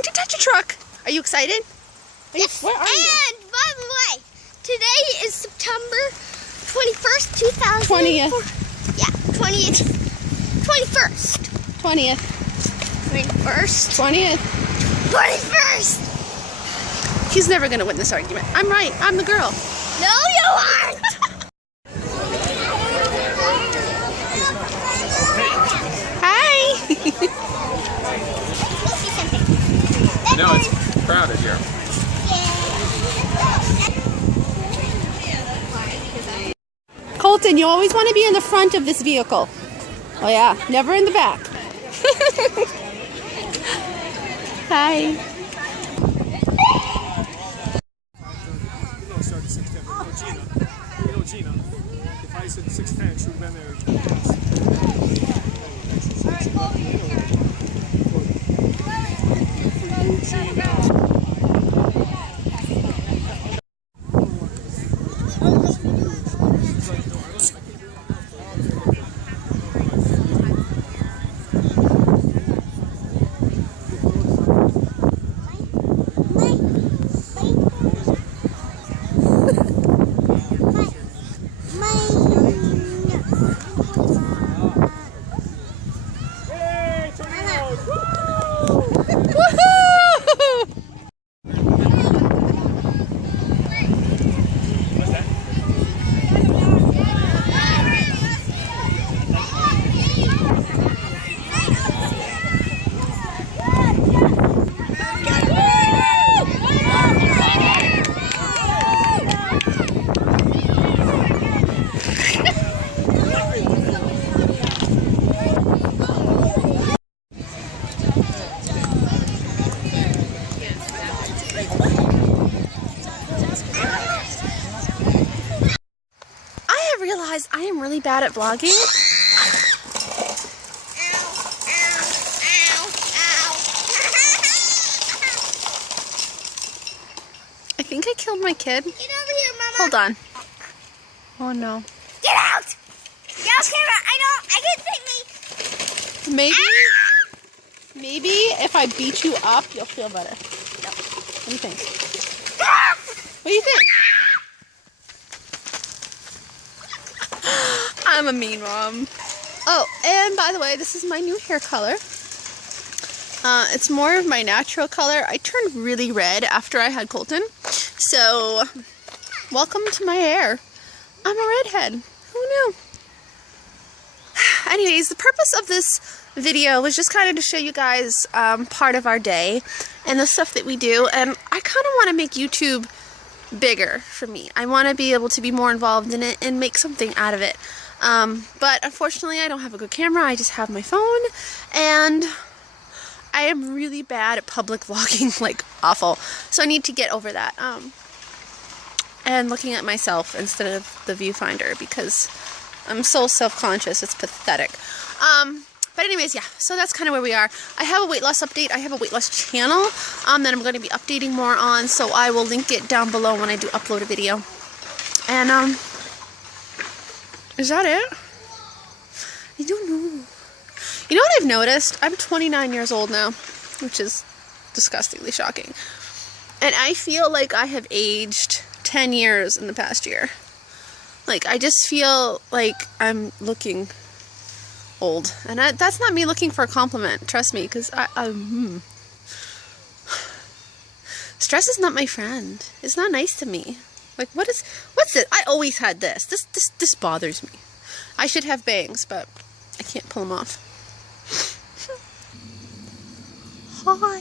going to touch a truck. Are you excited? Where are you? And by the way, today is September 21st, 2004. 20th. Yeah, 20th. 21st. 20th. 21st. 20th. 21st. He's never going to win this argument. I'm right. I'm the girl. No, you aren't. Hi. No, it's crowded here. Colton, you always want to be in the front of this vehicle. Oh yeah, never in the back. Hi. Gina. If I said 6'10", she would have been I am really bad at vlogging. I think I killed my kid. Get over here, Mama. Hold on. Oh no. Get out! Get out, camera. I can see me. Maybe if I beat you up, you'll feel better. No. What do you think? What do you think? I'm a mean mom. Oh, and by the way, this is my new hair color. It's more of my natural color. I turned really red after I had Colton. So, welcome to my hair. I'm a redhead. Who knew? Anyways, the purpose of this video was just kind of to show you guys part of our day and the stuff that we do. And I kind of want to make YouTube bigger for me. I want to be able to be more involved in it and make something out of it. But unfortunately, I don't have a good camera. I just have my phone, and I am really bad at public vlogging, like awful. So I need to get over that. And looking at myself instead of the viewfinder, because I'm so self-conscious. It's pathetic. But anyways, yeah, so that's kind of where we are. I have a weight loss update. I have a weight loss channel that I'm going to be updating more on, so I will link it down below when I do upload a video. And, is that it? I don't know. You know what I've noticed? I'm 29 years old now, which is disgustingly shocking. And I feel like I have aged 10 years in the past year. Like, I just feel like I'm looking old. And that's not me looking for a compliment, trust me, because stress is not my friend. It's not nice to me. Like, what's it? I always had this. This bothers me. I should have bangs, but I can't pull them off. Hi.